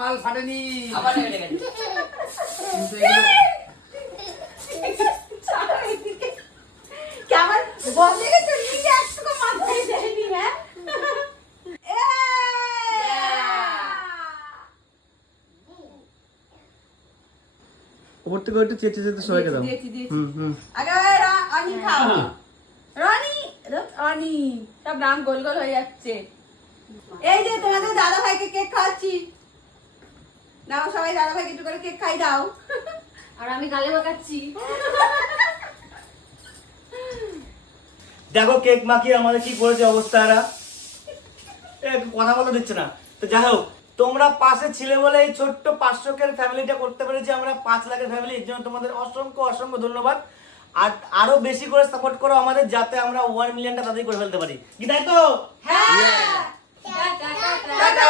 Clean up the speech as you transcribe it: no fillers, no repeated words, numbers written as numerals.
মাল ফাটেনি। আবার লেগে গেছে। কিন্তু এগুলো কেমন বন্ধে গেছে নিজে একটুকু মাথায় দেয়নি হ্যাঁ ওপর থেকে একটু চেঁচে চেঁচে সবাইকে দাও। আগে রনি খাও রনি রনি সব নাম গোল গোল হয়ে যাচ্ছে। এই যে তোমাদের দাদা ভাইকে কেক খাওয়াচ্ছি, নাও সবাই দাদা ভাইকে একটু করে কেক খাই দাও। আর আমি গালে বাকাচ্ছি। দেখো কেক মাখিয়ে আমাদের কি করেছে অবস্থা, এরা কথা বলতে দিচ্ছে না। তো যাই হোক, তোমরা পাশে ছিলে বলে এই ছোট্ট 500 ফ্যামিলিটা করতে পেরেছি আমরা, 5 লাখের ফ্যামিলি। এর জন্য তোমাদের অসংখ্য অসংখ্য ধন্যবাদ। আর আরো বেশি করে সাপোর্ট করো আমাদের, যাতে আমরা 1 মিলিয়নটা তাড়াতাড়ি করে ফেলতে পারি। কি তাই তো? হ্যাঁ টাটা।